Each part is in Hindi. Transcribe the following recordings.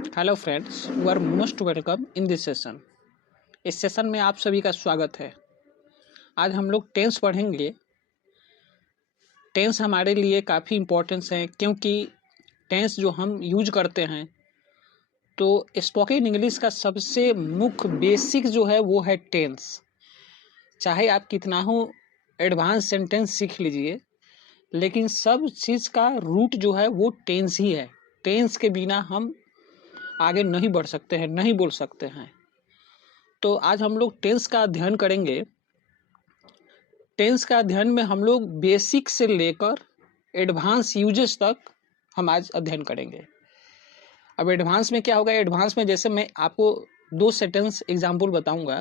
Hello friends, you are most welcome in this session. इस सेशन में आप सभी का स्वागत है। आज हम लोग टेंस पढ़ेंगे। टेंस हमारे लिए काफ़ी इम्पोर्टेंस है क्योंकि टेंस जो हम यूज करते हैं तो स्पोकन इंग्लिश का सबसे मुख्य बेसिक जो है वो है टेंस। चाहे आप कितना हो एडवांस सेंटेंस सीख लीजिए, लेकिन सब चीज़ का रूट जो है वो टेंस ही है। टेंस के बिना हम आगे नहीं बढ़ सकते हैं, नहीं बोल सकते हैं। तो आज हम लोग टेंस का अध्ययन करेंगे। टेंस का अध्ययन में हम लोग बेसिक से लेकर एडवांस यूजेस तक हम आज अध्ययन करेंगे। अब एडवांस में क्या होगा? एडवांस में जैसे मैं आपको दो सेंटेंस एग्जाम्पल बताऊंगा।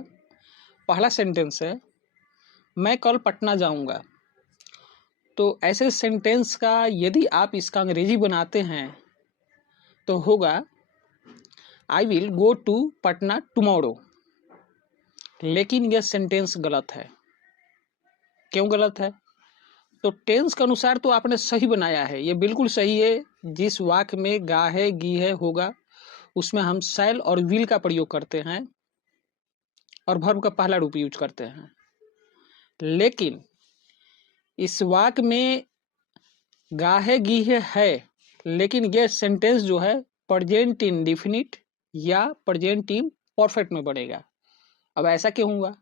पहला सेंटेंस है मैं कल पटना जाऊंगा। तो ऐसे सेंटेंस का यदि आप इसका अंग्रेजी बनाते हैं तो होगा I will go to Patna tomorrow. लेकिन यह सेंटेंस गलत है। क्यों गलत है? तो टेंस के अनुसार तो आपने सही बनाया है, ये बिल्कुल सही है। जिस वाक्य में गा है गी है होगा उसमें हम शैल और विल का प्रयोग करते हैं और वर्ब का पहला रूप यूज करते हैं। लेकिन इस वाक्य में गा है गी है, लेकिन यह सेंटेंस जो है प्रेजेंट इंडेफिनिट या प्रेजेंट परफेक्ट में बनेगा। अब ऐसा क्यों हुआ?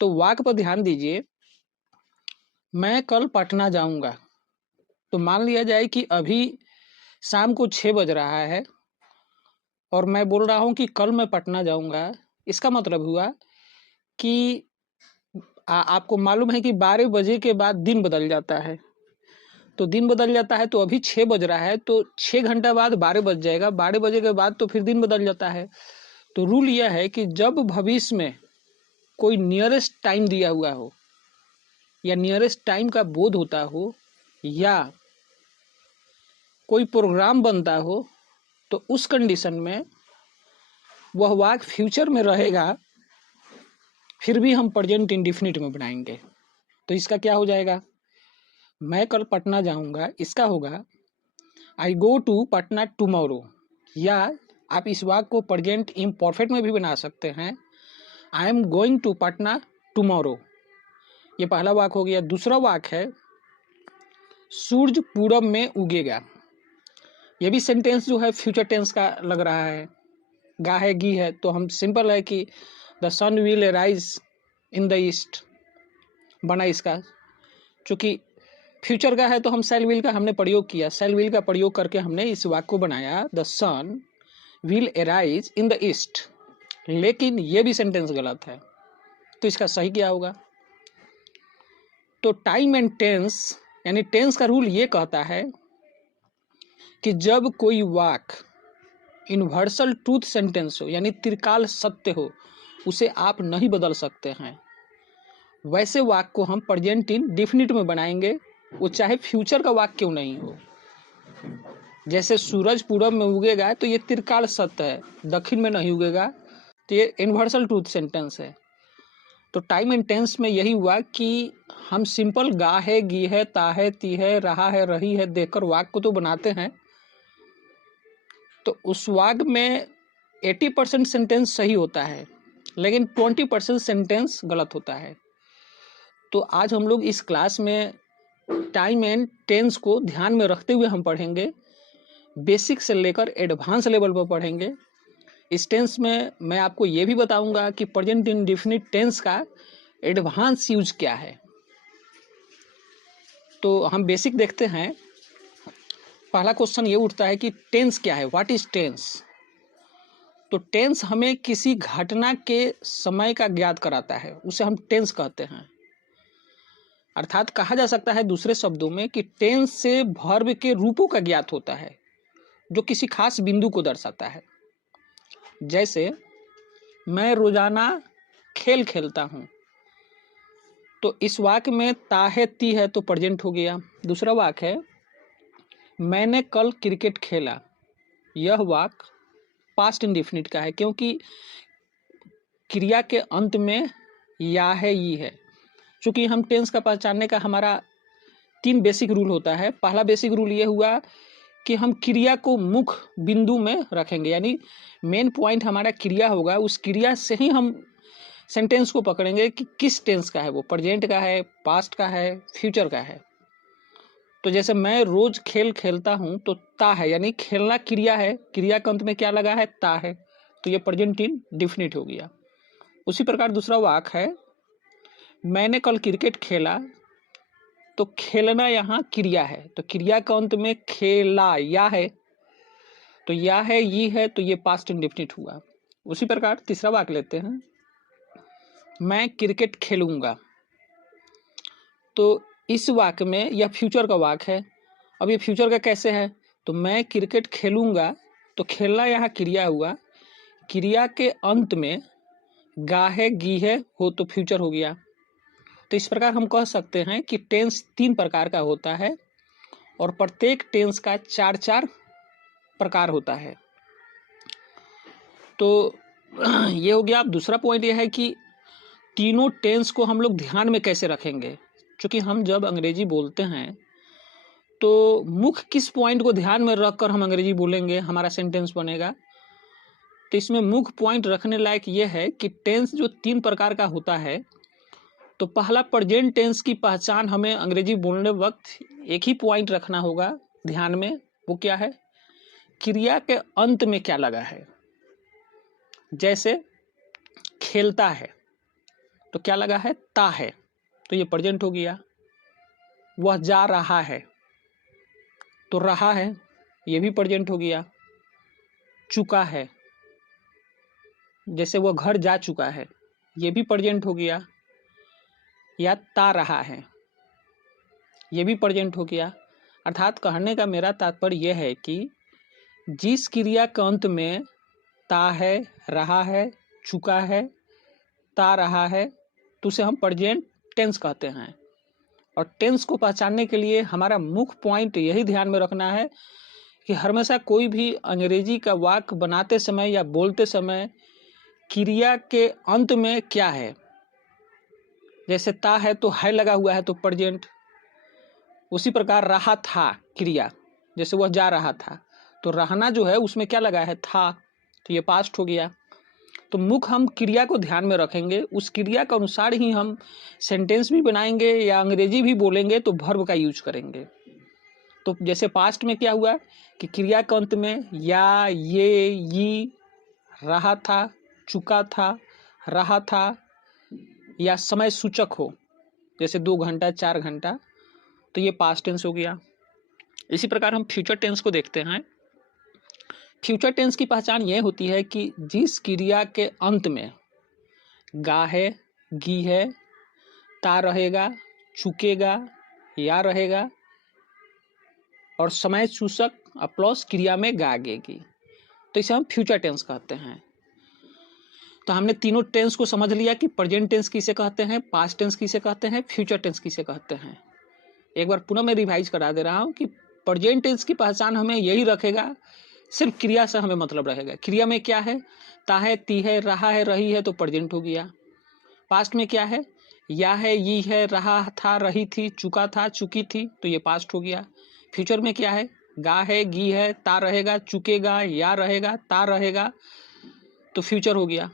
तो वाक्य पर ध्यान दीजिए। मैं कल पटना जाऊंगा। तो मान लिया जाए कि अभी शाम को 6 बज रहा है और मैं बोल रहा हूं कि कल मैं पटना जाऊंगा। इसका मतलब हुआ कि आपको मालूम है कि 12 बजे के बाद दिन बदल जाता है। तो दिन बदल जाता है तो अभी 6 बज रहा है तो 6 घंटा बाद 12 बज जाएगा। 12 बजे के बाद तो फिर दिन बदल जाता है। तो रूल यह है कि जब भविष्य में कोई नियरेस्ट टाइम दिया हुआ हो या नियरेस्ट टाइम का बोध होता हो या कोई प्रोग्राम बनता हो तो उस कंडीशन में वह वाक्य फ्यूचर में रहेगा, फिर भी हम प्रेजेंट इंडेफिनिट में बनाएंगे। तो इसका क्या हो जाएगा? मैं कल पटना जाऊंगा, इसका होगा आई गो टू पटना टुमारो। या आप इस वाक्य को प्रेजेंट इम्परफेक्ट में भी बना सकते हैं, I am going to Patna tomorrow. ये पहला वाक्य हो गया। दूसरा वाक्य है सूरज पूरब में उगेगा। ये भी सेंटेंस जो है फ्यूचर टेंस का लग रहा है। गा है गी है तो हम सिंपल है कि the sun will rise in the east बना इसका। चूंकि फ्यूचर का है तो हम शैल विल का हमने प्रयोग किया। शैल विल का प्रयोग करके हमने इस वाक्य को बनाया the sun will rise in the east. लेकिन ये भी सेंटेंस गलत है। तो इसका सही क्या होगा? तो टाइम एंड टेंस यानी टेंस का रूल ये कहता है कि जब कोई वाक्य यूनिवर्सल ट्रूथ सेंटेंस हो यानी त्रिकाल सत्य हो, उसे आप नहीं बदल सकते हैं। वैसे वाक्य को हम प्रेजेंट इंडेफिनिट में बनाएंगे, वो चाहे फ्यूचर का वाक्य क्यों नहीं हो। जैसे सूरज पूरब में उगेगा तो ये त्रिकाल सत्य है, दक्षिण में नहीं उगेगा तो ये यूनिवर्सल ट्रूथ सेंटेंस है। तो टाइम एंड टेंस में यही हुआ कि हम सिंपल गा है गी है ता है ती है रहा है रही है देखकर वाक्य को तो बनाते हैं। तो उस वाक्य में 80% सेंटेंस सही होता है, लेकिन 20% सेंटेंस गलत होता है। तो आज हम लोग इस क्लास में टाइम एंड टेंस को ध्यान में रखते हुए हम पढ़ेंगे। बेसिक से लेकर एडवांस लेवल पर पढ़ेंगे। इस टेंस में मैं आपको ये भी बताऊंगा कि प्रेजेंट इंडेफिनिट टेंस का एडवांस यूज क्या है। तो हम बेसिक देखते हैं। पहला क्वेश्चन ये उठता है कि टेंस क्या है? What is tense? तो टेंस हमें किसी घटना के समय का ज्ञात कराता है, उसे हम टेंस कहते हैं। अर्थात कहा जा सकता है दूसरे शब्दों में कि टेंस से वर्ब के रूपों का ज्ञात होता है जो किसी खास बिंदु को दर्शाता है। जैसे मैं रोजाना खेल खेलता हूं। तो इस वाक्य में ता है ती है तो प्रेजेंट हो गया। दूसरा वाक्य है मैंने कल क्रिकेट खेला। यह वाक्य पास्ट इंडेफिनिट का है क्योंकि क्रिया के अंत में या है ई है। चूंकि हम टेंस का पहचानने का हमारा 3 बेसिक रूल होता है। पहला बेसिक रूल ये हुआ कि हम क्रिया को मुख्य बिंदु में रखेंगे, यानी मेन पॉइंट हमारा क्रिया होगा, उस क्रिया से ही हम सेंटेंस को पकड़ेंगे कि किस टेंस का है, वो प्रेजेंट का है, पास्ट का है, फ्यूचर का है। तो जैसे मैं रोज खेल खेलता हूँ तो ता है, यानी खेलना क्रिया है, क्रिया के अंत में क्या लगा है, ता है, तो ये प्रेजेंट इंडेफिनिट हो गया। उसी प्रकार दूसरा वाक्य है, मैंने कल क्रिकेट खेला, तो खेलना यहाँ क्रिया है, तो क्रिया के अंत में खेला या है, तो या है, ये है, तो ये पास्ट इंडेफिनिट हुआ। उसी प्रकार तीसरा वाक्य लेते हैं, मैं क्रिकेट खेलूंगा, तो इस वाक्य में यह फ्यूचर का वाक्य है। अब ये फ्यूचर का कैसे है, तो मैं क्रिकेट खेलूंगा, तो खेलना यहाँ क्रिया हुआ, क्रिया के अंत में गा है, गी है, हो तो फ्यूचर हो गया। तो इस प्रकार हम कह सकते हैं कि टेंस 3 प्रकार का होता है और प्रत्येक टेंस का 4-4 प्रकार होता है। तो ये हो गया। अब दूसरा पॉइंट ये है कि तीनों टेंस को हम लोग ध्यान में कैसे रखेंगे, क्योंकि हम जब अंग्रेजी बोलते हैं तो मुख्य किस पॉइंट को ध्यान में रखकर हम अंग्रेजी बोलेंगे, हमारा सेंटेंस बनेगा। तो इसमें मुख्य पॉइंट रखने लायक ये है कि टेंस जो 3 प्रकार का होता है, तो पहला प्रेजेंट टेंस की पहचान हमें अंग्रेजी बोलने वक्त एक ही पॉइंट रखना होगा ध्यान में, वो क्या है, क्रिया के अंत में क्या लगा है। जैसे खेलता है तो क्या लगा है, ता है, तो ये प्रेजेंट हो गया। वह जा रहा है तो रहा है, ये भी प्रेजेंट हो गया। चुका है, जैसे वह घर जा चुका है, ये भी प्रेजेंट हो गया। या ता रहा है, ये भी प्रेजेंट हो गया। अर्थात कहने का मेरा तात्पर्य यह है कि जिस क्रिया के अंत में ता है, रहा है, चुका है, ता रहा है, तो उसे हम प्रेजेंट टेंस कहते हैं। और टेंस को पहचानने के लिए हमारा मुख्य पॉइंट यही ध्यान में रखना है कि हमेशा कोई भी अंग्रेजी का वाक्य बनाते समय या बोलते समय क्रिया के अंत में क्या है। जैसे ता है तो है लगा हुआ है, तो प्रेजेंट। उसी प्रकार रहा था क्रिया, जैसे वह जा रहा था, तो रहना जो है उसमें क्या लगा है, था, तो ये पास्ट हो गया। तो मुख्य हम क्रिया को ध्यान में रखेंगे, उस क्रिया के अनुसार ही हम सेंटेंस भी बनाएंगे या अंग्रेजी भी बोलेंगे तो वर्ब का यूज करेंगे। तो जैसे पास्ट में क्या हुआ कि क्रिया के अंत में या, ये, रहा था, चुका था, रहा था, या समय सूचक हो, जैसे 2 घंटा, 4 घंटा, तो ये पास्ट टेंस हो गया। इसी प्रकार हम फ्यूचर टेंस को देखते हैं। फ्यूचर टेंस की पहचान यह होती है कि जिस क्रिया के अंत में गा है, गी है, ता रहेगा, चुकेगा, या रहेगा, और समय सूचक प्लस क्रिया में गा गेगी, तो इसे हम फ्यूचर टेंस कहते हैं। तो हमने तीनों टेंस को समझ लिया कि प्रेजेंट टेंस किसे कहते हैं, पास्ट टेंस किसे कहते हैं, फ्यूचर टेंस किसे कहते हैं। एक बार पुनः मैं रिवाइज करा दे रहा हूं कि प्रेजेंट टेंस की पहचान हमें यही रखेगा, सिर्फ क्रिया से हमें मतलब रहेगा। क्रिया में क्या है, ता है, ती है, रहा है, रही है, तो प्रेजेंट हो गया। पास्ट में क्या है, या है, ये है, रहा था, रही थी, चुका था, चुकी थी, तो ये पास्ट हो गया। फ्यूचर में क्या है, गा है, गी है, ता रहेगा, चुकेगा, या रहेगा, ता रहेगा, तो फ्यूचर हो गया।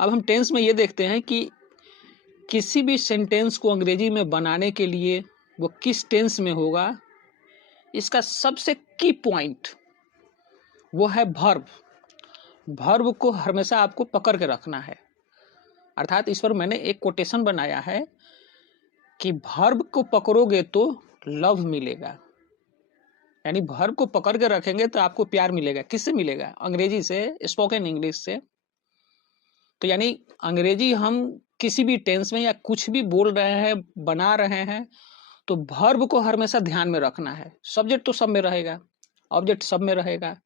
अब हम टेंस में ये देखते हैं कि किसी भी सेंटेंस को अंग्रेजी में बनाने के लिए वो किस टेंस में होगा, इसका सबसे की पॉइंट वो है वर्ब। वर्ब को हमेशा आपको पकड़ के रखना है। अर्थात इस पर मैंने एक कोटेशन बनाया है कि वर्ब को पकड़ोगे तो लव मिलेगा, यानी वर्ब को पकड़ के रखेंगे तो आपको प्यार मिलेगा। किससे मिलेगा, अंग्रेजी से, स्पोकन इंग्लिश से। तो यानी अंग्रेजी हम किसी भी टेंस में या कुछ भी बोल रहे हैं, बना रहे हैं, तो वर्ब को हमेशा ध्यान में रखना है। सब्जेक्ट तो सब में रहेगा, ऑब्जेक्ट सब में रहेगा,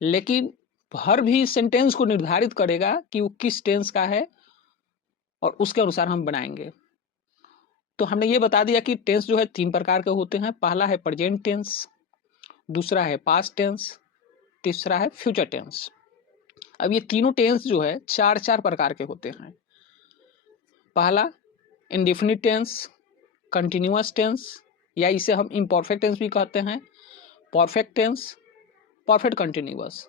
लेकिन वर्ब ही सेंटेंस को निर्धारित करेगा कि वो किस टेंस का है और उसके अनुसार हम बनाएंगे। तो हमने ये बता दिया कि टेंस जो है 3 प्रकार के होते हैं। पहला है प्रेजेंट टेंस, दूसरा है पास्ट टेंस, तीसरा है फ्यूचर टेंस। अब ये तीनों टेंस जो है 4-4 प्रकार के होते हैं। पहला इंडेफिनिट टेंस, कंटिन्यूअस टेंस, या इसे हम इम्परफेक्ट टेंस भी कहते हैं। Perfect tense, perfect continuous.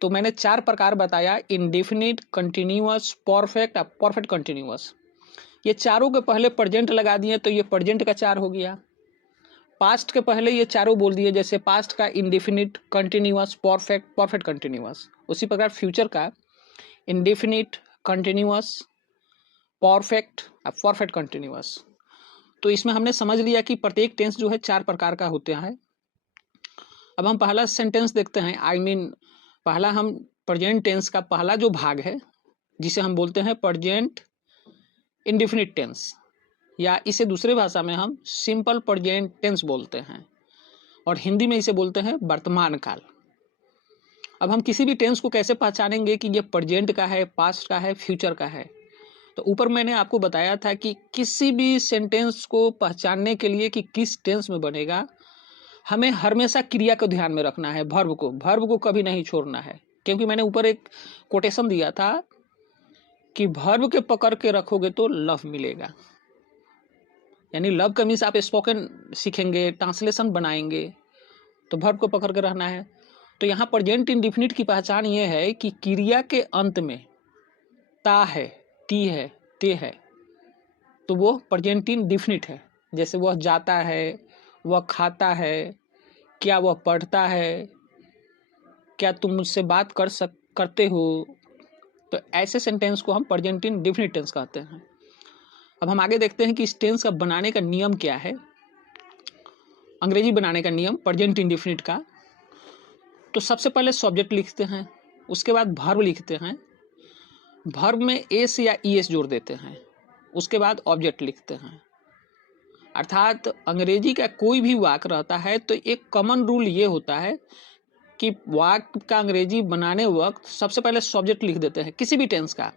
तो मैंने 4 प्रकार बताया, इंडेफिनिट, कंटिन्यूअस, परफेक्ट और परफेक्ट कंटिन्यूअस। ये चारों के पहले प्रेजेंट लगा दिए तो ये प्रेजेंट का 4 हो गया। पास्ट के पहले ये चारों बोल दिए, जैसे पास्ट का indefinite, continuous, perfect, perfect continuous. उसी प्रकार फ्यूचर का इंडेफिनिट, कंटिन्यूअस, परफेक्ट और परफेक्ट कंटिन्यूअस। तो इसमें हमने समझ लिया कि प्रत्येक टेंस जो है 4 प्रकार का होते हैं। अब हम पहला सेंटेंस देखते हैं। पहला हम प्रेजेंट टेंस का पहला जो भाग है, जिसे हम बोलते हैं प्रेजेंट इंडेफिनिट टेंस, या इसे दूसरे भाषा में हम सिंपल प्रेजेंट टेंस बोलते हैं, और हिंदी में इसे बोलते हैं वर्तमान काल। अब हम किसी भी टेंस को कैसे पहचानेंगे कि ये प्रेजेंट का है, पास्ट का है, फ्यूचर का है? तो ऊपर मैंने आपको बताया था कि किसी भी सेंटेंस को पहचानने के लिए कि किस टेंस में बनेगा, हमें हमेशा क्रिया को ध्यान में रखना है, वर्ब को कभी नहीं छोड़ना है। क्योंकि मैंने ऊपर एक कोटेशन दिया था कि वर्ब के पकड़ के रखोगे तो लव मिलेगा। यानी लव का मीन्स आप स्पोकन सीखेंगे, ट्रांसलेशन बनाएंगे, तो वर्ब को पकड़ के रहना है। तो यहाँ प्रेजेंट इंडेफिनिट की पहचान ये है कि क्रिया के अंत में ता है, टी है, ते है, तो वो प्रेजेंट इंडेफिनिट है। जैसे वह जाता है, वह खाता है, क्या वह पढ़ता है, क्या तुम मुझसे बात करते हो। तो ऐसे सेंटेंस को हम प्रेजेंट इंडेफिनिट टेंस कहते हैं। अब हम आगे देखते हैं कि इस टेंस का बनाने का नियम क्या है, अंग्रेजी बनाने का नियम प्रेजेंट इंडेफिनिट का। तो सबसे पहले सब्जेक्ट लिखते हैं, उसके बाद वर्ब लिखते हैं, वर्ब में एस या ईएस जोड़ देते हैं, उसके बाद ऑब्जेक्ट लिखते हैं। अर्थात अंग्रेजी का कोई भी वाक्य रहता है तो एक कॉमन रूल ये होता है कि वाक्य का अंग्रेजी बनाने वक्त सबसे पहले सब्जेक्ट लिख देते हैं किसी भी टेंस का,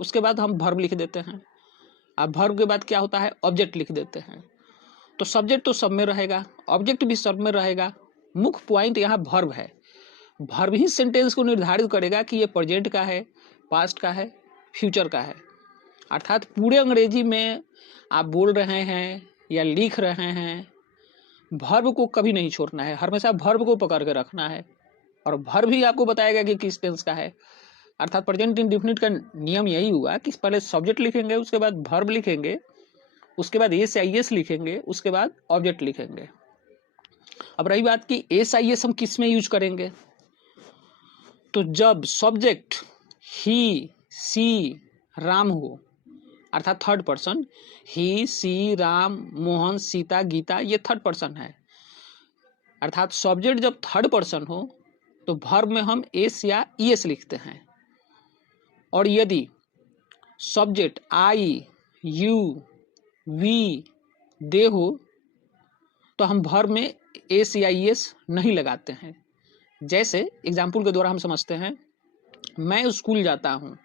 उसके बाद हम वर्ब लिख देते हैं, अब वर्ब के बाद क्या होता है, ऑब्जेक्ट लिख देते हैं। तो सब्जेक्ट तो सब में रहेगा, ऑब्जेक्ट भी सब में रहेगा। मुख्य पॉइंट यहाँ वर्ब है। वर्ब ही सेंटेंस को निर्धारित करेगा कि ये प्रेजेंट का है, पास्ट का है, फ्यूचर का है। अर्थात पूरे अंग्रेजी में आप बोल रहे हैं या लिख रहे हैं, वर्ब को कभी नहीं छोड़ना है, हमेशा वर्ब को पकड़ के रखना है, और वर्ब भी आपको बताएगा कि किस टेंस का है। अर्थात प्रेजेंट इंडेफिनिट का नियम यही हुआ कि पहले सब्जेक्ट लिखेंगे, उसके बाद वर्ब लिखेंगे, उसके बाद एस आई एस लिखेंगे, उसके बाद ऑब्जेक्ट लिखेंगे। अब रही बात कि एस आई एस हम किस में यूज करेंगे, तो जब सब्जेक्ट ही, सी, राम हो, अर्थात थर्ड पर्सन, ही, सी, राम, मोहन, सीता, गीता, ये थर्ड पर्सन है। अर्थात सब्जेक्ट जब थर्ड पर्सन हो तो वर्ब में हम एस या ईएस लिखते हैं, और यदि सब्जेक्ट आई, यू, वी, दे हो तो हम वर्ब में एस या ईएस नहीं लगाते हैं। जैसे एग्जाम्पल के द्वारा हम समझते हैं, मैं स्कूल जाता हूँ,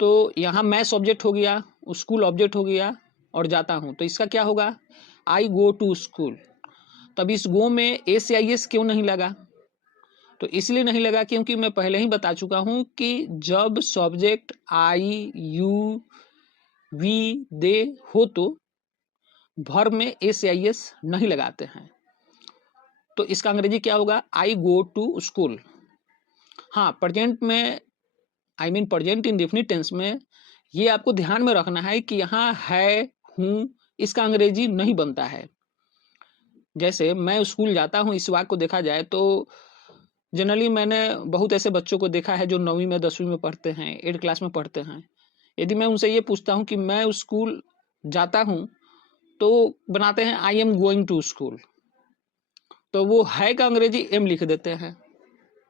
तो यहाँ मैं सब्जेक्ट हो गया, स्कूल ऑब्जेक्ट हो गया, और जाता हूँ, तो इसका क्या होगा, आई गो टू स्कूल। तब इस गो में एस या एस क्यों नहीं लगा, तो इसलिए नहीं लगा क्योंकि मैं पहले ही बता चुका हूँ कि जब सब्जेक्ट आई, यू, वी, दे हो तो वर्ब में एस या एस नहीं लगाते हैं। तो इसका अंग्रेजी क्या होगा, आई गो टू स्कूल। हाँ, प्रेजेंट में प्रेजेंट इंडेफिनिट टेंस में ये आपको ध्यान में रखना है कि यहाँ है, हूँ, इसका अंग्रेजी नहीं बनता है। जैसे मैं स्कूल जाता हूँ, इस वाक्य को देखा जाए तो जनरली मैंने बहुत ऐसे बच्चों को देखा है जो 9वीं में 10वीं में पढ़ते हैं, 8 क्लास में पढ़ते हैं। यदि मैं उनसे ये पूछता हूँ कि मैं स्कूल जाता हूँ, तो बनाते हैं I am going to school, तो वो है का अंग्रेजी एम लिख देते हैं।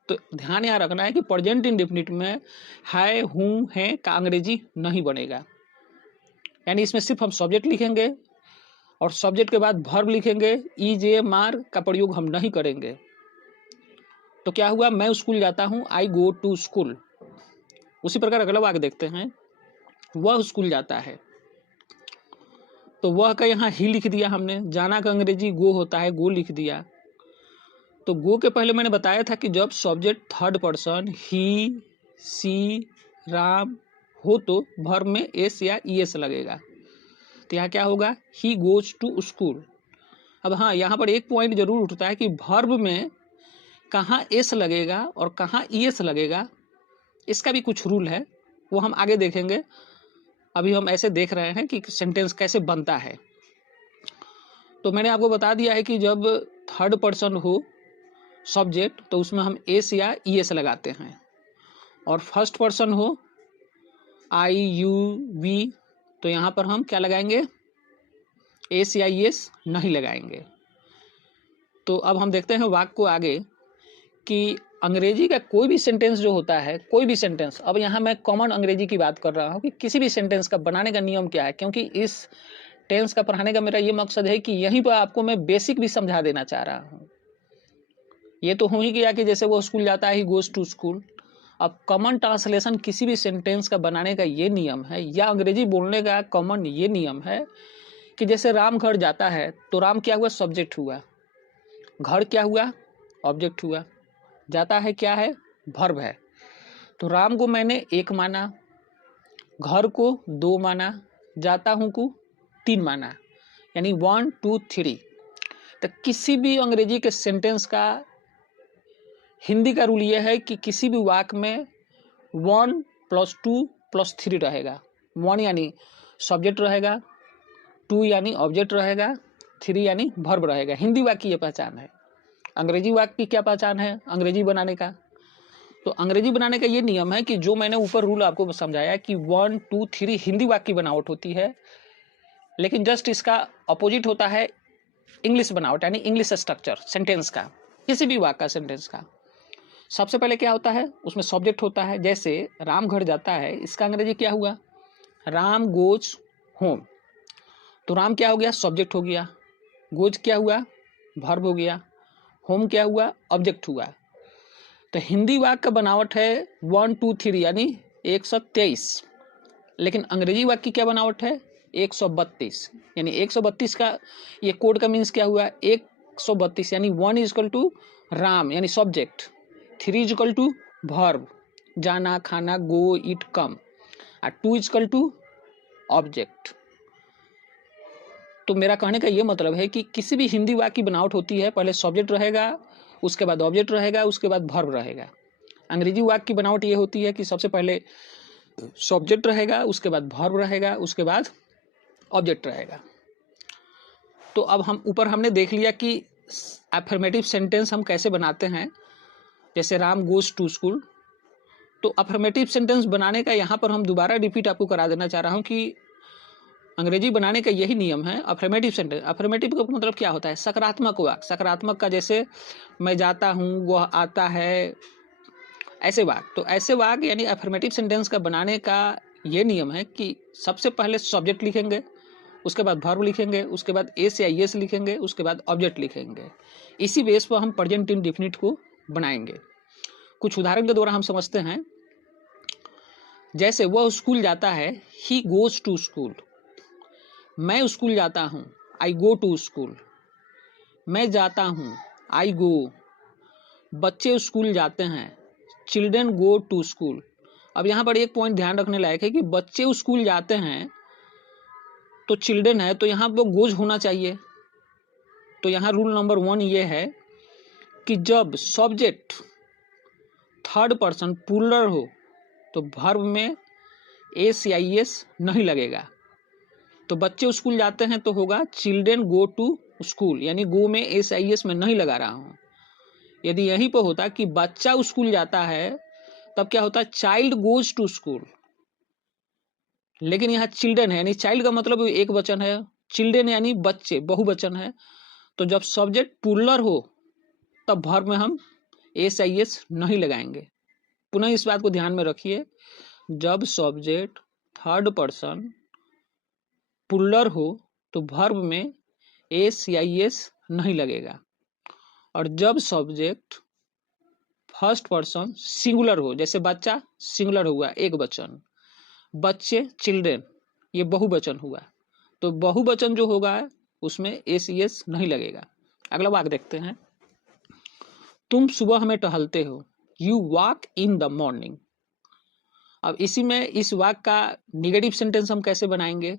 तो ध्यान यहाँ रखना है कि प्रेजेंट इंडेफिनिट में है, हूँ, है का अंग्रेजी नहीं बनेगा। यानी इसमें सिर्फ हम सब्जेक्ट लिखेंगे और सब्जेक्ट के बाद वर्ब लिखेंगे, ई, जे, मार का प्रयोग हम नहीं करेंगे। तो क्या हुआ, मैं स्कूल जाता हूँ, आई गो टू स्कूल। उसी प्रकार अगला वाक्य देखते हैं, वह स्कूल जाता है, तो वह का यहाँ ही लिख दिया हमने, जाना का अंग्रेजी गो होता है, गो लिख दिया। तो गो के पहले मैंने बताया था कि जब सब्जेक्ट थर्ड पर्सन ही, सी, राम हो तो वर्ब में एस या ईएस लगेगा। तो यहाँ क्या होगा, ही गोज टू स्कूल। अब हाँ, यहाँ पर एक पॉइंट जरूर उठता है कि वर्ब में कहाँ एस लगेगा और कहाँ ईएस लगेगा, इसका भी कुछ रूल है, वो हम आगे देखेंगे। अभी हम ऐसे देख रहे हैं कि सेंटेंस कैसे बनता है। तो मैंने आपको बता दिया है कि जब थर्ड पर्सन हो सब्जेक्ट तो उसमें हम एस या ईएस लगाते हैं, और फर्स्ट पर्सन हो आई यू वी तो यहाँ पर हम क्या लगाएंगे, एस या ईएस नहीं लगाएंगे। तो अब हम देखते हैं वाक्य को आगे कि अंग्रेजी का कोई भी सेंटेंस जो होता है, कोई भी सेंटेंस, अब यहाँ मैं कॉमन अंग्रेजी की बात कर रहा हूँ कि किसी भी सेंटेंस का बनाने का नियम क्या है, क्योंकि इस टेंस का पढ़ाने का मेरा ये मकसद है कि यहीं पर आपको मैं बेसिक भी समझा देना चाह रहा हूँ। ये तो हो ही गया कि जैसे वो स्कूल जाता है, ही गोज टू स्कूल। अब कॉमन ट्रांसलेशन किसी भी सेंटेंस का बनाने का ये नियम है, या अंग्रेजी बोलने का कॉमन ये नियम है कि जैसे राम घर जाता है तो राम क्या हुआ, सब्जेक्ट हुआ, घर क्या हुआ, ऑब्जेक्ट हुआ, जाता है क्या है, वर्ब है। तो राम को मैंने एक माना, घर को दो माना, जाता हूँ को तीन माना, यानी 1 2 3। तो किसी भी अंग्रेजी के सेंटेंस का हिंदी का रूल यह है कि किसी भी वाक्य में 1 + 2 + 3 रहेगा। 1 यानी सब्जेक्ट रहेगा, 2 यानी ऑब्जेक्ट रहेगा, 3 यानी वर्ब रहेगा। हिंदी वाक्य की यह पहचान है। अंग्रेजी वाक्य की क्या पहचान है अंग्रेजी बनाने का? तो अंग्रेजी बनाने का ये नियम है कि जो मैंने ऊपर रूल आपको समझाया कि 1 2 3 हिंदी वाक्य की बनावट होती है, लेकिन जस्ट इसका अपोजिट होता है इंग्लिश बनावट, यानी इंग्लिश स्ट्रक्चर सेंटेंस का, किसी भी वाक्य का सेंटेंस का। सबसे पहले क्या होता है, उसमें सब्जेक्ट होता है। जैसे राम घर जाता है, इसका अंग्रेजी क्या हुआ, राम गोज होम। तो राम क्या हो गया, सब्जेक्ट हो गया, गोज क्या हुआ, वर्ब हो गया, होम क्या हुआ, ऑब्जेक्ट हुआ। तो हिंदी वाक्य का बनावट है 1 2 3 यानी 123, लेकिन अंग्रेजी वाक्य की क्या बनावट है 132, यानी 132 का ये कोड का मीन्स क्या हुआ, 132 यानी 1 = राम यानी सब्जेक्ट, 3 = वर्ब जाना खाना गो इट कम, और 2 = ऑब्जेक्ट। तो मेरा कहने का ये मतलब है कि किसी भी हिंदी वाक्य की बनावट होती है, पहले सब्जेक्ट रहेगा, उसके बाद ऑब्जेक्ट रहेगा, उसके बाद वर्ब रहेगा। अंग्रेजी वाक्य की बनावट ये होती है कि सबसे पहले सब्जेक्ट रहेगा, उसके बाद वर्ब रहेगा, उसके बाद ऑब्जेक्ट रहेगा। तो अब हम ऊपर हमने देख लिया कि अफर्मेटिव सेंटेंस हम कैसे बनाते हैं, जैसे राम गोज टू स्कूल। तो अफर्मेटिव सेंटेंस बनाने का यहाँ पर हम दोबारा रिपीट आपको करा देना चाह रहा हूँ कि अंग्रेजी बनाने का यही नियम है। अफर्मेटिव सेंटेंस, अफर्मेटिव का मतलब क्या होता है, सकारात्मक वाक्य। सकारात्मक का जैसे मैं जाता हूँ, वह आता है, ऐसे वाक्य। तो ऐसे वाक्य यानी अफर्मेटिव सेंटेंस का बनाने का ये नियम है कि सबसे पहले सब्जेक्ट लिखेंगे, उसके बाद वर्ब लिखेंगे, उसके बाद एस या एस लिखेंगे, उसके बाद ऑब्जेक्ट लिखेंगे। इसी बेस पर हम प्रेजेंट इंडेफिनिट को बनाएंगे। कुछ उदाहरण के द्वारा हम समझते हैं। जैसे वह स्कूल जाता है, ही गोज टू स्कूल। मैं स्कूल जाता हूँ, आई गो टू स्कूल। मैं जाता हूँ, आई गो। बच्चे स्कूल जाते हैं, चिल्ड्रन गो टू स्कूल। अब यहाँ पर एक पॉइंट ध्यान रखने लायक है कि बच्चे स्कूल जाते हैं तो चिल्ड्रन है, तो यहाँ पर गोज होना चाहिए। तो यहाँ रूल नंबर 1 ये है कि जब सब्जेक्ट थर्ड पर्सन प्लूरल हो तो वर्ब में एस या एस नहीं लगेगा। तो बच्चे स्कूल जाते हैं तो होगा चिल्ड्रन गो टू स्कूल, यानी गो में एस या एस में नहीं लगा रहा हूँ। यदि यहीं पर होता कि बच्चा स्कूल जाता है तब क्या होता, चाइल्ड गोज टू स्कूल। लेकिन यहाँ चिल्ड्रन है, यानी चाइल्ड का मतलब एक वचन है, चिल्ड्रन यानी बच्चे बहुवचन है। तो जब सब्जेक्ट प्लूरल हो तब वर्ब में हम एस या एस नहीं लगाएंगे। पुनः इस बात को ध्यान में रखिए, जब सब्जेक्ट थर्ड पर्सन प्लूरल हो तो वर्ब में एस या एस नहीं लगेगा, और जब सब्जेक्ट फर्स्ट पर्सन सिंगुलर हो, जैसे बच्चा सिंगुलर हुआ एक वचन, बच्चे चिल्ड्रन ये बहुवचन हुआ, तो बहुवचन जो होगा उसमें एस एस नहीं लगेगा। अगला वाक्य देखते हैं। तुम सुबह में टहलते हो, you walk in the morning. अब इसी में इस वाक्य का निगेटिव सेंटेंस हम कैसे बनाएंगे,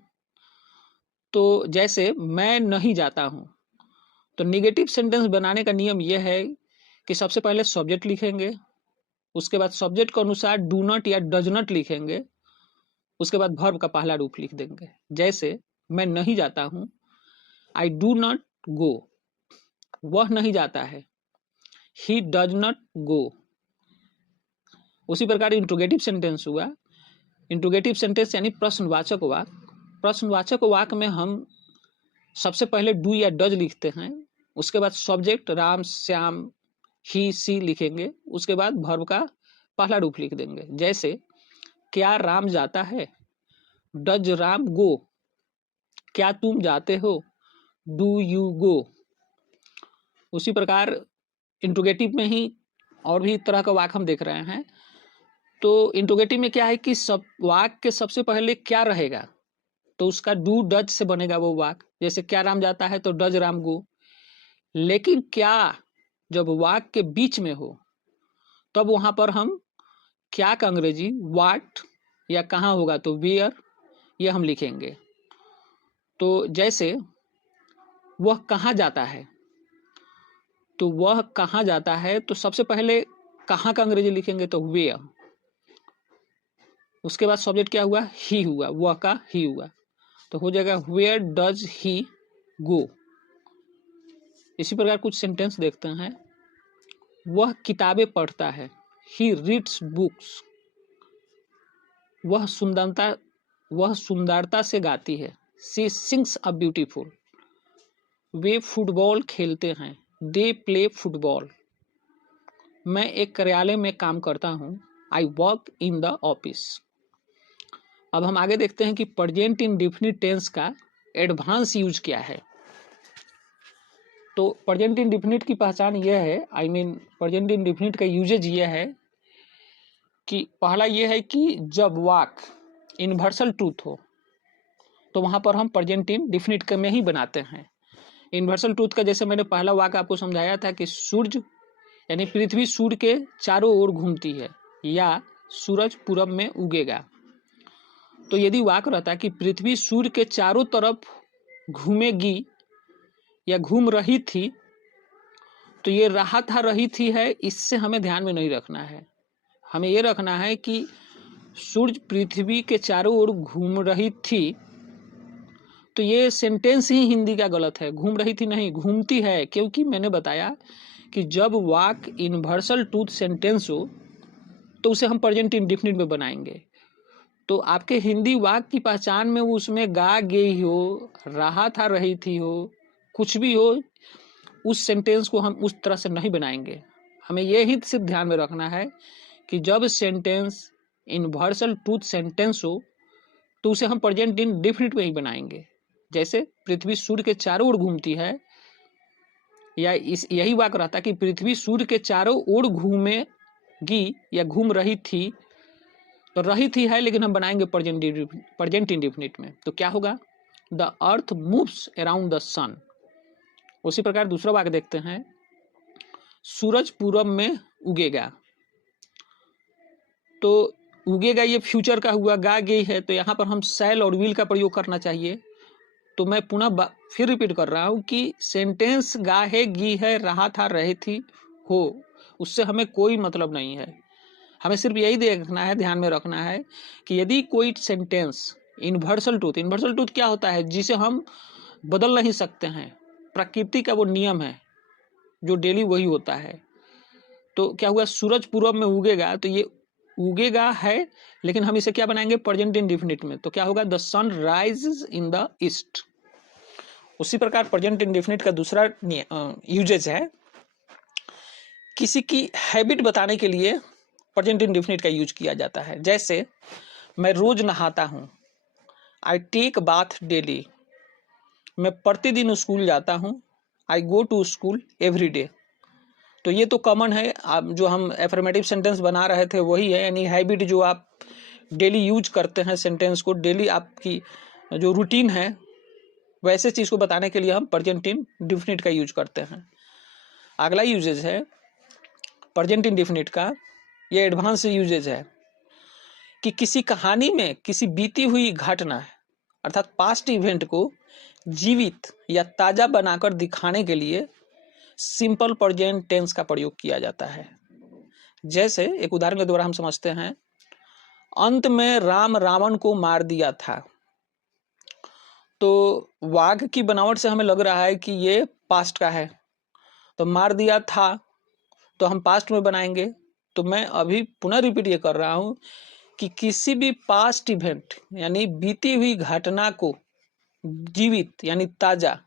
तो जैसे मैं नहीं जाता हूं, तो निगेटिव सेंटेंस बनाने का नियम यह है कि सबसे पहले सब्जेक्ट लिखेंगे, उसके बाद सब्जेक्ट के अनुसार डू नॉट या डज नॉट लिखेंगे, उसके बाद वर्ब का पहला रूप लिख देंगे। जैसे मैं नहीं जाता हूं, आई डू नॉट गो, वह नहीं जाता है, ही डज नॉट गो। उसी प्रकार इंट्रोगेटिव सेंटेंस हुआ, इंट्रोगेटिव सेंटेंस यानी प्रश्नवाचक वाक्य। प्रश्नवाचक वाक्य में हम सबसे पहले डू या डज लिखते हैं, उसके बाद सब्जेक्ट राम श्याम ही सी लिखेंगे, उसके बाद वर्ब का पहला रूप लिख देंगे। जैसे क्या राम जाता है, डज राम गो, क्या तुम जाते हो, डू यू गो। उसी प्रकार इंट्रोगेटिव में ही और भी तरह का वाक्य हम देख रहे हैं। तो इंट्रोगेटिव में क्या है कि सब वाक्य के सबसे पहले क्या रहेगा, तो उसका डू डज से बनेगा वो वाक्य। जैसे क्या राम जाता है तो डज राम गो। लेकिन क्या जब वाक्य के बीच में हो तब वहां पर हम क्या का अंग्रेजी व्हाट, या कहाँ होगा तो वेयर, ये हम लिखेंगे। तो जैसे वह कहाँ जाता है, तो वह कहाँ जाता है तो सबसे पहले कहाँ का अंग्रेजी लिखेंगे तो वेयर, उसके बाद सब्जेक्ट क्या हुआ ही हुआ, वह का ही हुआ, तो हो जाएगा वेयर डज ही गो। इसी प्रकार कुछ सेंटेंस देखते हैं। वह किताबें पढ़ता है, ही रीड्स बुक्स। वह सुंदरता से गाती है, she sings a beautiful. Way football खेलते हैं, दे प्ले फुटबॉल। मैं एक कार्यालय में काम करता हूँ, I work in the office. अब हम आगे देखते हैं कि प्रेजेंट इंडेफिनिट टेंस का एडवांस यूज क्या है। तो प्रेजेंट इंडेफिनिट की पहचान यह है, प्रेजेंट इंडेफिनिट का यूजेज यह है कि पहला यह है कि जब वाक्य यूनिवर्सल ट्रूथ हो तो वहां पर हम प्रेजेंट इंडेफिनिट के में ही बनाते हैं। यूनिवर्सल ट्रूथ का जैसे मैंने पहला वाक्य आपको समझाया था कि सूर्य यानी पृथ्वी सूर्य के चारों ओर घूमती है, या सूरज पूरब में उगेगा। तो यदि वाक्य रहता कि पृथ्वी सूर्य के चारों तरफ घूमेगी या घूम रही थी, तो ये रहा था रही थी है, इससे हमें ध्यान में नहीं रखना है। हमें ये रखना है कि सूर्य पृथ्वी के चारों ओर घूम रही थी, तो ये सेंटेंस ही हिंदी का गलत है, घूम रही थी नहीं, घूमती है। क्योंकि मैंने बताया कि जब वाक्य यूनिवर्सल ट्रूथ सेंटेंस हो तो उसे हम प्रेजेंट इंडेफिनिट में बनाएंगे। तो आपके हिंदी वाक्य की पहचान में उसमें गा गई हो, रहा था रही थी हो, कुछ भी हो, उस सेंटेंस को हम उस तरह से नहीं बनाएंगे। हमें यह ही सिर्फ ध्यान में रखना है कि जब सेंटेंस यूनिवर्सल ट्रूथ सेंटेंस हो तो उसे हम प्रेजेंट इंडेफिनिट में ही बनाएंगे। जैसे पृथ्वी सूर्य के चारों ओर घूमती है, या यही वाक्य रहता कि पृथ्वी सूर्य के चारों ओर घूमेगी या घूम रही थी, तो रही थी है लेकिन हम बनाएंगे प्रेजेंट इंडेफिनिट में। तो क्या होगा, the earth moves around the sun. उसी प्रकार दूसरा वाक्य देखते हैं, सूरज पूरब में उगेगा। तो उगेगा ये फ्यूचर का हुआ, गा गई है, तो यहाँ पर हम शैल और विल का प्रयोग करना चाहिए। तो मैं पुनः फिर रिपीट कर रहा हूँ कि सेंटेंस गा है, गी है, रहा था, रही थी, हो, उससे हमें कोई मतलब नहीं है। हमें सिर्फ यही देखना है, ध्यान में रखना है कि यदि कोई सेंटेंस यूनिवर्सल ट्रूथ क्या होता है, जिसे हम बदल नहीं सकते हैं, प्रकृति का वो नियम है जो डेली वही होता है। तो क्या हुआ, सूरज पूरब में उगेगा, तो ये उगेगा है लेकिन हम इसे क्या बनाएंगे प्रेजेंट इंडेफिनिट में। तो क्या होगा, the sun rises in the east. उसी प्रकार प्रेजेंट इंडेफिनिट का दूसरा यूजेज है, किसी की हैबिट बताने के लिए प्रेजेंट इंडेफिनिट का यूज किया जाता है। जैसे मैं रोज नहाता हूँ, आई टेक बाथ डेली। मैं प्रतिदिन स्कूल जाता हूँ, I go to school every day. तो ये तो कॉमन है, आप जो हम एफर्मेटिव सेंटेंस बना रहे थे वही है, यानी हैबिट जो आप डेली यूज करते हैं सेंटेंस को, डेली आपकी जो रूटीन है वैसे चीज को बताने के लिए हम प्रेजेंट इंडेफिनिट का यूज करते हैं। अगला यूजेज है प्रेजेंट इंडेफिनिट का, ये एडवांस यूजेज है कि किसी कहानी में किसी बीती हुई घटना अर्थात पास्ट इवेंट को जीवित या ताजा बनाकर दिखाने के लिए सिंपल प्रेजेंट टेंस का प्रयोग किया जाता है। जैसे एक उदाहरण के द्वारा हम समझते हैं, अंत में राम रावण को मार दिया था। तो वाक्य की बनावट से हमें लग रहा है कि ये पास्ट का है, तो मार दिया था तो हम पास्ट में बनाएंगे। तो मैं अभी पुनः रिपीट ये कर रहा हूं कि किसी भी पास्ट इवेंट यानी बीती हुई घटना को जीवित यानी ताजा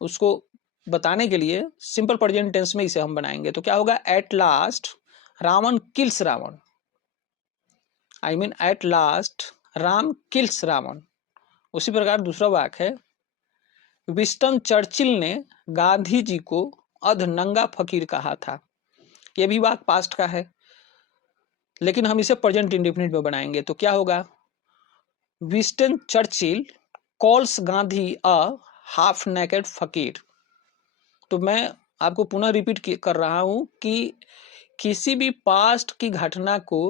उसको बताने के लिए सिंपल प्रेजेंट टेंस में इसे हम बनाएंगे। तो क्या होगा, at last Ravan kills Ravan, I mean at last Ram kills Ravan. उसी प्रकार दूसरा वाक्य है, विंस्टन चर्चिल ने गांधी जी को अधनंगा फकीर कहा था। यह भी वाक्य पास्ट का है, लेकिन हम इसे प्रेजेंट इंडेफिनिट में बनाएंगे। तो क्या होगा, Winston Churchill calls Gandhi a half naked फकीर। तो मैं आपको पुनः रिपीट कर रहा हूं कि किसी भी पास्ट की घटना को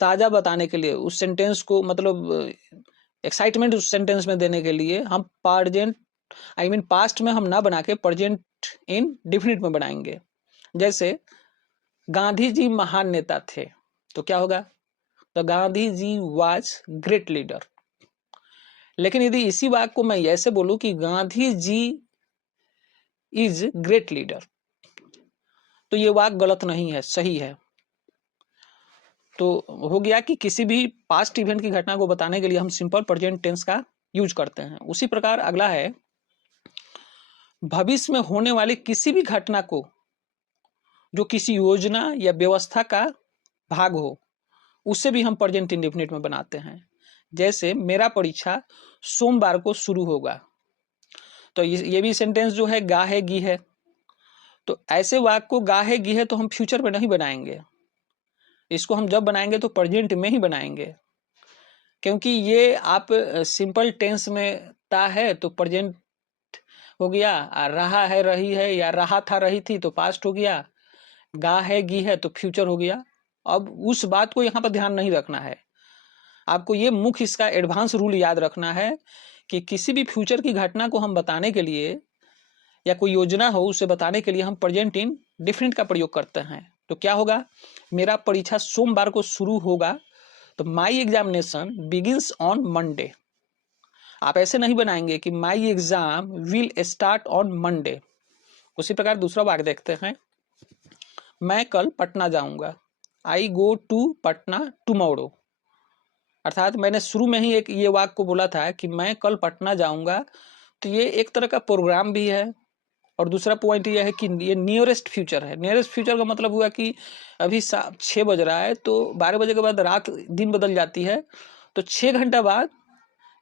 ताजा बताने के लिए, उस सेंटेंस को मतलब एक्साइटमेंट उस सेंटेंस में देने के लिए हम प्रेजेंट आई मीन पास्ट में हम ना बना के प्रेजेंट इन डेफिनिट में बनाएंगे। जैसे गांधी जी महान नेता थे, तो क्या होगा, तो Gandhi ji was great leader. लेकिन यदि इसी वाक्य को मैं ऐसे बोलूं कि Gandhi ji is great leader, तो ये वाक्य गलत नहीं है, सही है। तो हो गया कि किसी भी पास्ट इवेंट की घटना को बताने के लिए हम सिंपल प्रेजेंट टेंस का यूज करते हैं। उसी प्रकार अगला है, भविष्य में होने वाली किसी भी घटना को जो किसी योजना या व्यवस्था का भाग हो, उससे भी हम प्रेजेंट इंडेफिनिट में बनाते हैं। जैसे मेरा परीक्षा सोमवार को शुरू होगा, तो ये भी सेंटेंस जो है गा है गी है। तो ऐसे वाक्य को गा है गी है तो हम फ्यूचर में नहीं बनाएंगे, इसको हम जब बनाएंगे तो प्रेजेंट में ही बनाएंगे, क्योंकि ये आप सिंपल टेंस में ता है तो प्रेजेंट हो गया, रहा है रही है या रहा था रही थी तो पास्ट हो गया, गा है गी है तो फ्यूचर हो गया। अब उस बात को यहाँ पर ध्यान नहीं रखना है, आपको ये मुख्य इसका एडवांस रूल याद रखना है कि किसी भी फ्यूचर की घटना को हम बताने के लिए या कोई योजना हो उसे बताने के लिए हम प्रेजेंट इन डेफिनिट का प्रयोग करते हैं। तो क्या होगा, मेरा परीक्षा सोमवार को शुरू होगा, तो my examination begins on Monday. आप ऐसे नहीं बनाएंगे कि my exam will start on Monday. उसी प्रकार दूसरा वाक्य देखते हैं, मैं कल पटना जाऊंगा, आई गो टू पटना टुमारो। अर्थात मैंने शुरू में ही एक ये वाक्य को बोला था कि मैं कल पटना जाऊंगा, तो ये एक तरह का प्रोग्राम भी है। और दूसरा पॉइंट ये है कि ये नियरेस्ट फ्यूचर है। नियरेस्ट फ्यूचर का मतलब हुआ कि अभी 6 बज रहा है, तो 12 बजे के बाद रात दिन बदल जाती है, तो 6 घंटा बाद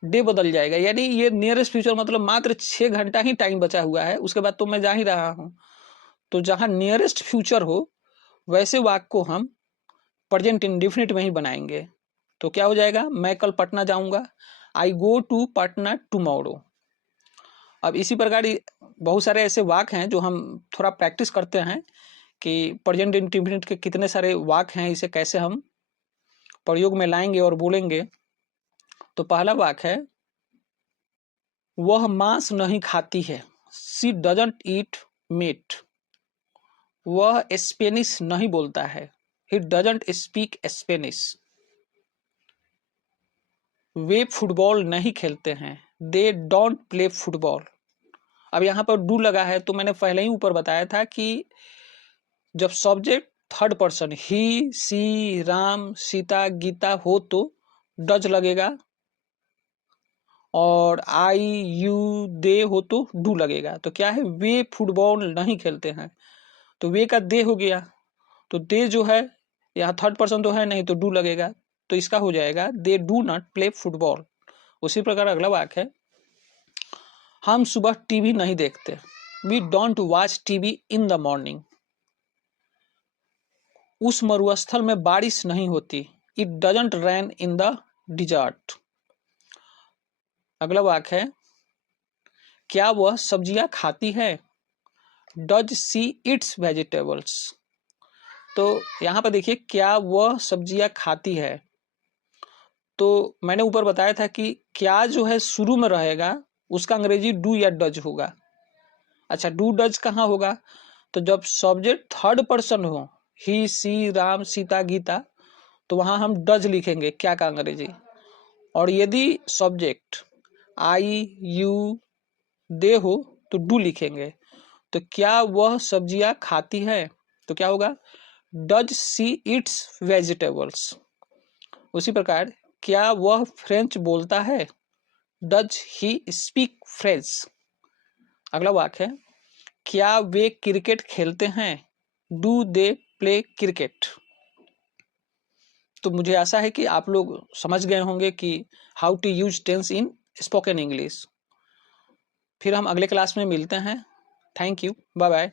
डे बदल जाएगा। यानी ये नियरेस्ट फ्यूचर मतलब मात्र 6 घंटा ही टाइम बचा हुआ है, उसके बाद तो मैं जा ही रहा हूँ। तो जहाँ नियरेस्ट फ्यूचर हो वैसे वाक्य को हम प्रेजेंट इंडेफिनिट में ही बनाएंगे। तो क्या हो जाएगा, मैं कल पटना जाऊंगा, आई गो टू पटना टुमारो। अब इसी प्रकार बहुत सारे ऐसे वाक्य हैं जो हम थोड़ा प्रैक्टिस करते हैं कि प्रेजेंट इंडेफिनिट के कितने सारे वाक्य हैं, इसे कैसे हम प्रयोग में लाएंगे और बोलेंगे। तो पहला वाक्य है, वह मांस नहीं खाती है, शी डजंट ईट मीट। वह स्पेनिश नहीं बोलता है, he doesn't speak Spanish. Way football नहीं खेलते हैं, दे डोंट प्ले फुटबॉल। अब यहाँ पर डू लगा है, तो मैंने पहले ही ऊपर बताया था कि जब सब्जेक्ट थर्ड पर्सन ही सी राम सीता गीता हो तो डज लगेगा, और आई यू दे हो तो डू लगेगा। तो क्या है, वे फुटबॉल नहीं खेलते हैं, तो वे का दे हो गया, तो दे जो है यहाँ थर्ड पर्सन तो है नहीं, तो डू लगेगा, तो इसका हो जाएगा they do not play football. उसी प्रकार अगला वाक्य है, हम सुबह टीवी नहीं देखते, we don't watch TV in the morning. उस मरुस्थल में बारिश नहीं होती, it doesn't rain in the desert. अगला वाक्य है, क्या वह सब्जियां खाती है, डज सी इट्स वेजिटेबल्स। तो यहां पर देखिए, क्या वह सब्जियां खाती है, तो मैंने ऊपर बताया था कि क्या जो है शुरू में रहेगा उसका अंग्रेजी डू या डज होगा। अच्छा, डू डज कहाँ होगा? तो जब सब्जेक्ट थर्ड पर्सन हो, ही, सी, राम, सीता, गीता, तो वहां हम डज लिखेंगे क्या का अंग्रेजी। और यदि सब्जेक्ट आई, यू, दे हो तो डू लिखेंगे। तो क्या वह सब्जियां खाती है? तो क्या होगा? Does she Yeats vegetables. उसी प्रकार क्या वह फ्रेंच बोलता है? Does he speak French. अगला वाक्य है, क्या वे क्रिकेट खेलते हैं? Do they play cricket. तो मुझे आशा है कि आप लोग समझ गए होंगे कि how to use tense in spoken English. फिर हम अगले क्लास में मिलते हैं। Thank you, bye bye.